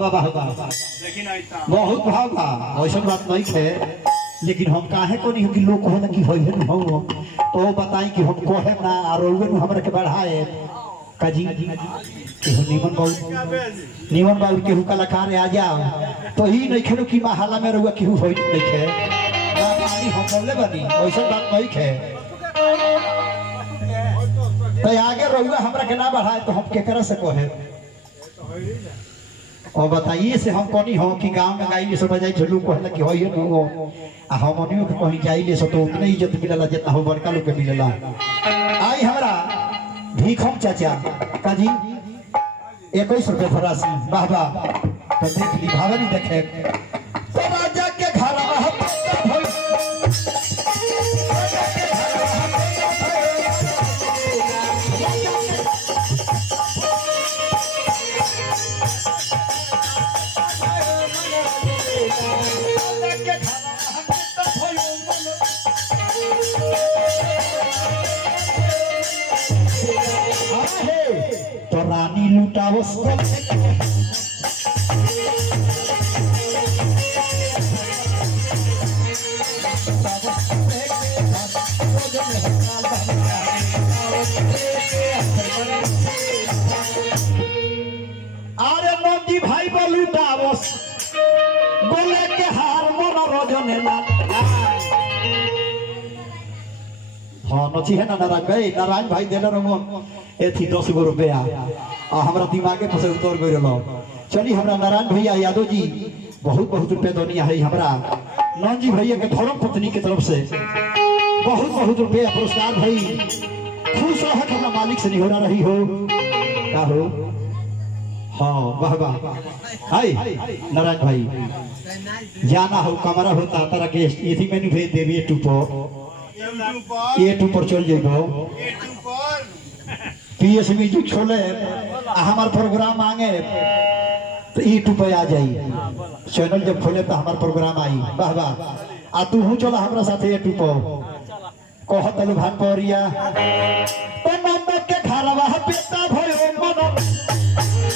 बहुत भाव बा ऐसा बात नहीं है, लेकिन हम काहे को नहीं कि लोग कहे ना कि होई है हो तो बताई कि हम कहे ना और हमरा के बढ़ाए काजी कि निमन बाबू के कलाकार आ जाओ तो ही नहीं खेलो कि महला में रहुआ केहू होई नहीं खे पानी हम बोले बनी ऐसा बात नहीं है। तो आगे रहुआ हमरा के ना बढ़ाए तो हम केकरा से कहे और बताइए से हम कोनी हो कि गांव में गाइले सब बजाई झलू कहला कि होई न हो आ हमनियो के कहीं जाइले सो तो उतने इज्जत मिलला जितना हो बड़का लोग के मिलला। आई हमरा भीखम चाचा काजी 21 रुपए फरासी वाह वाह तो देख ली भावनी देखे तो राजा के घर तो रानी लुटाओ अरे नंदी भाई लुटाओ बोले के हार मन रजने हाँ नची है ना नारायण भाई देले रहो एथी 10 गो रुपया आ हमरा दिमागे पर से उतर गयो। चली हमरा नारायण भैया यादव जी बहुत बहुत रुपया दोनिया है हमरा नंजी भैया के धर्म पत्नी के तरफ से बहुत बहुत रुपया पुरस्कार भाई खुश रह हमरा मालिक से निहोरा रही हो का हो हाँ वाह वाह हाय नारायण भाई जाना हो कमरा होता तारा गेस्ट इसी मेनू भेज देबी A2 पर चल जेबो PS म्यूजिक छोले हमार प्रोग्राम आगे तो E2 पे आ जाई चैनल जब खोले तो हमार प्रोग्राम आई वाह वाह आ तू हूं चला हमरा साथे A2 पे कहत ले भान परिया तो नंद के घरवा पेटा भयो मन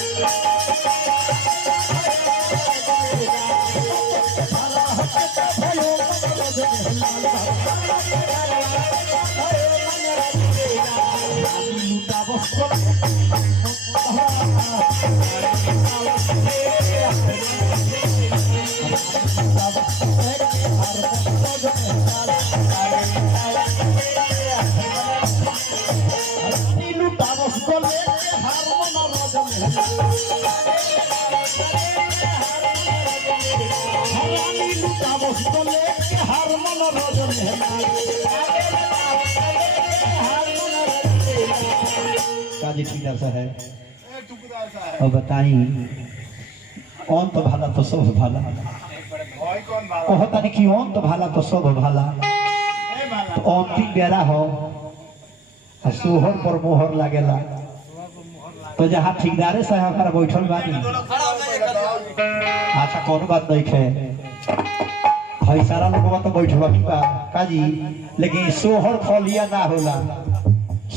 काजी ठीकदार सा है और बताई कौन तो भाला तो सब भाला कहता नहीं कि कौन तो भाला तो सब भाला तो अंतिम बेरा हो सोहर पर मोहर लागेला तो जहाँ ठीकदारे साहब हमारा बैठल बानी अच्छा कौन बात नहीं है भाई सारा लोग तो बैठवा काजी लेकिन सोहर फलिया ना होला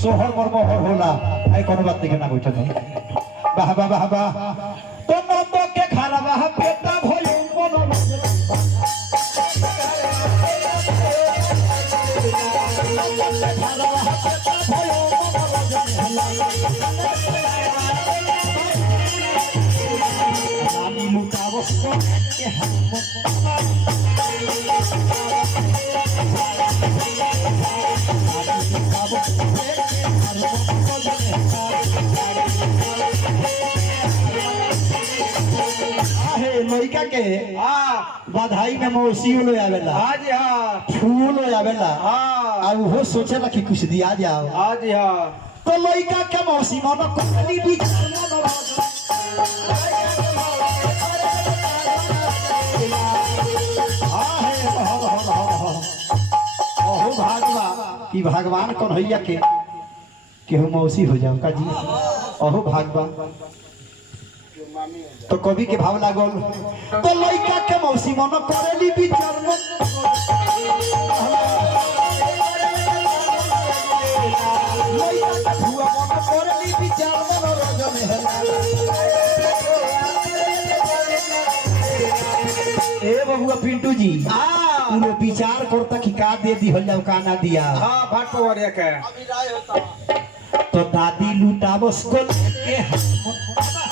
सोहर पर मोहर होला आई कौन बात नहीं ना बैठल वाह वाह वाह वाह तो नंद के खाना वाह पेटा भयो लड़का के बधाई में मौसी लो आवेला हां जी हां फूल लो आवेला हां आ वो सोचेला कि कुछ दिया जाओ हां जी हां तो लड़का के मौसी मन कोनी विचार ओहो भागवा कि भगवान कन्हैया के केहू मौसी हो जाओ का जी ओहो भागवा तो कवि के भाव लागल तो लइका के मौसी मन करेली विचार लइका के भुआ मन करेली विचार मन रजन है ए बबुआ पिंटू जी हाँ तूने विचार करता कि का दे दी हल्ला का ना दिया हाँ भाट पवारिया के तो दादी लुटावस को लेके